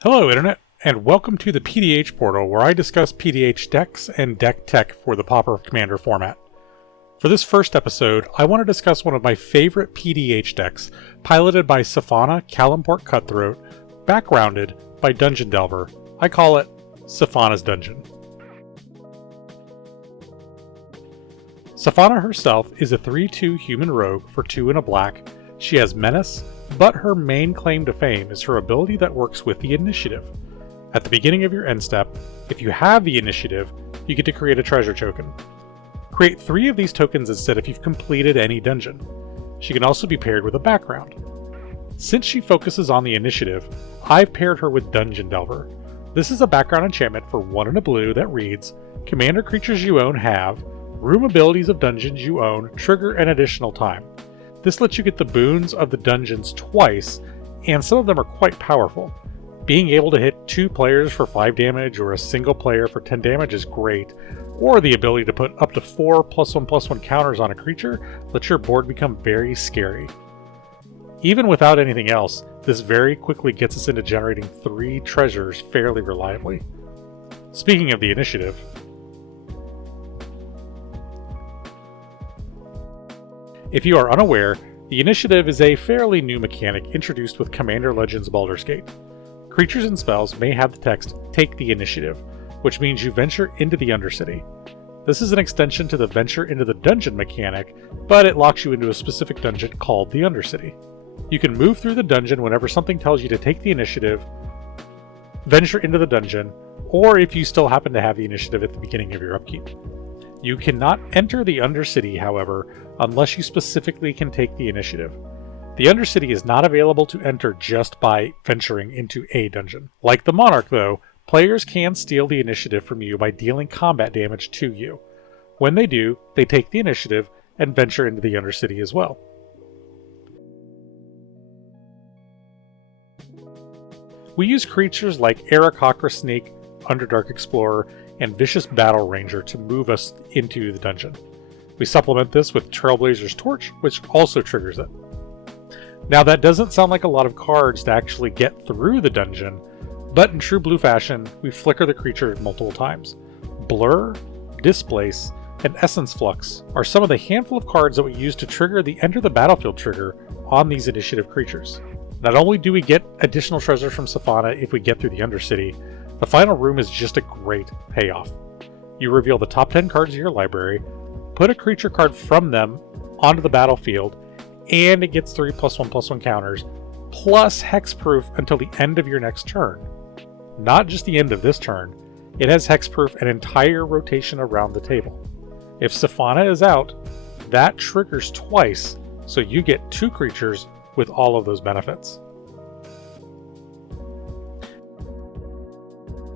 Hello Internet, and welcome to the PDH portal where I discuss PDH decks and deck tech for the Pauper Commander format. For this first episode, I want to discuss one of my favorite PDH decks, piloted by Safana Calimport Cutthroat, backgrounded by Dungeon Delver. I call it Safana's Dungeon. Safana herself is a 3/2 human rogue for 2 and a black. She has Menace, but her main claim to fame is her ability that works with the initiative. At the beginning of your end step, if you have the initiative, you get to create a treasure token. Create 3 of these tokens instead if you've completed any dungeon. She can also be paired with a background. Since she focuses on the initiative, I've paired her with Dungeon Delver. This is a background enchantment for 1 and a blue that reads, Commander creatures you own have, room abilities of dungeons you own trigger an additional time. This lets you get the boons of the dungeons twice, and some of them are quite powerful. Being able to hit 2 players for 5 damage or a single player for 10 damage is great, or the ability to put up to 4 +1/+1 counters on a creature lets your board become very scary. Even without anything else, this very quickly gets us into generating 3 treasures fairly reliably. Speaking of the initiative, if you are unaware, the initiative is a fairly new mechanic introduced with Commander Legends Baldur's Gate. Creatures and spells may have the text, Take the Initiative, which means you venture into the Undercity. This is an extension to the venture into the dungeon mechanic, but it locks you into a specific dungeon called the Undercity. You can move through the dungeon whenever something tells you to take the initiative, venture into the dungeon, or if you still happen to have the initiative at the beginning of your upkeep. You cannot enter the Undercity, however, unless you specifically can take the initiative. The Undercity is not available to enter just by venturing into a dungeon. Like the Monarch, though, players can steal the initiative from you by dealing combat damage to you. When they do, they take the initiative and venture into the Undercity as well. We use creatures like Aarakocra Snake, Underdark Explorer, and Vicious Battle Ranger to move us into the dungeon. We supplement this with Trailblazer's Torch, which also triggers it. Now that doesn't sound like a lot of cards to actually get through the dungeon, but in true blue fashion, we flicker the creature multiple times. Blur, Displace, and Essence Flux are some of the handful of cards that we use to trigger the Enter the Battlefield trigger on these initiative creatures. Not only do we get additional treasures from Safana if we get through the Undercity, the final room is just a great payoff. You reveal the top 10 cards of your library, put a creature card from them onto the battlefield, and it gets 3 +1/+1 counters, plus hexproof until the end of your next turn. Not just the end of this turn, it has hexproof an entire rotation around the table. If Safana is out, that triggers twice, so you get 2 creatures with all of those benefits.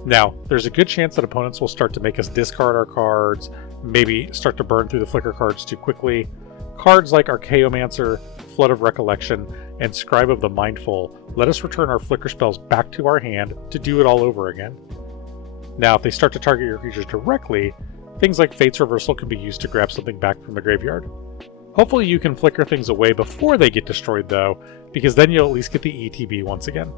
Now, there's a good chance that opponents will start to make us discard our cards, maybe start to burn through the flicker cards too quickly. Cards like Archaeomancer, Flood of Recollection, and Scribe of the Mindful let us return our flicker spells back to our hand to do it all over again. Now, if they start to target your creatures directly, things like Fate's Reversal can be used to grab something back from the graveyard. Hopefully you can flicker things away before they get destroyed though, because then you'll at least get the ETB once again.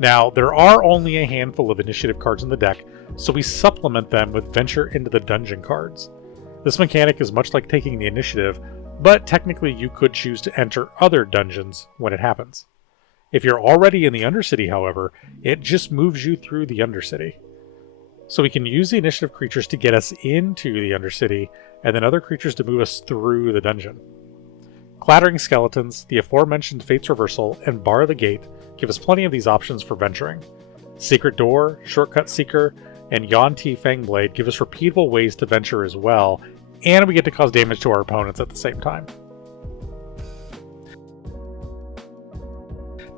Now, there are only a handful of initiative cards in the deck, so we supplement them with Venture into the Dungeon cards. This mechanic is much like taking the initiative, but technically you could choose to enter other dungeons when it happens. If you're already in the Undercity, however, it just moves you through the Undercity. So we can use the initiative creatures to get us into the Undercity, and then other creatures to move us through the dungeon. Clattering Skeletons, the aforementioned Fate's Reversal, and Bar the Gate give us plenty of these options for venturing. Secret Door, Shortcut Seeker, and Yuan-Ti Fangblade give us repeatable ways to venture as well, and we get to cause damage to our opponents at the same time.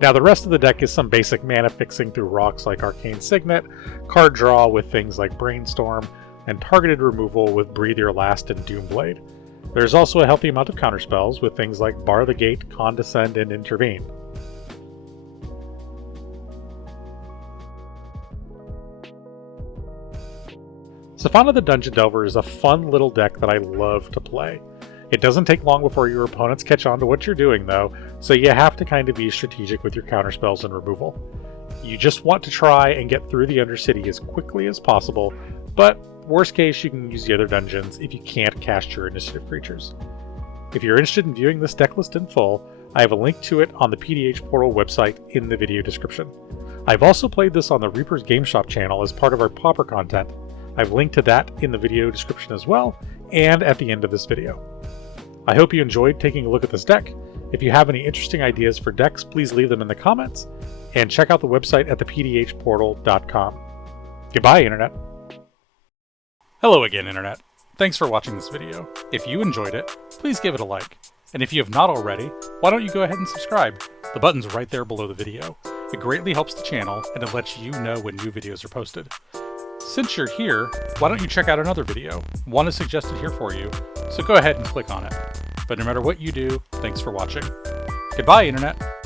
Now the rest of the deck is some basic mana fixing through rocks like Arcane Signet, card draw with things like Brainstorm, and targeted removal with Breathe Your Last and Doomblade. There's also a healthy amount of counterspells with things like Bar the Gate, Condescend, and Intervene. Safana the Dungeon Delver is a fun little deck that I love to play. It doesn't take long before your opponents catch on to what you're doing though, so you have to kind of be strategic with your counterspells and removal. You just want to try and get through the Undercity as quickly as possible, but worst case you can use the other dungeons if you can't cast your initiative creatures. If you're interested in viewing this deck list in full, I have a link to it on the PDH portal website in the video description. I've also played this on the Reaper's Game Shop channel as part of our Pauper content. I've linked to that in the video description as well, and at the end of this video. I hope you enjoyed taking a look at this deck. If you have any interesting ideas for decks, please leave them in the comments, and check out the website at thepdhportal.com. Goodbye, Internet. Hello again, Internet. Thanks for watching this video. If you enjoyed it, please give it a like. And if you have not already, why don't you go ahead and subscribe? The button's right there below the video. It greatly helps the channel, and it lets you know when new videos are posted. Since you're here, why don't you check out another video? One is suggested here for you, so go ahead and click on it. But no matter what you do, thanks for watching. Goodbye, Internet!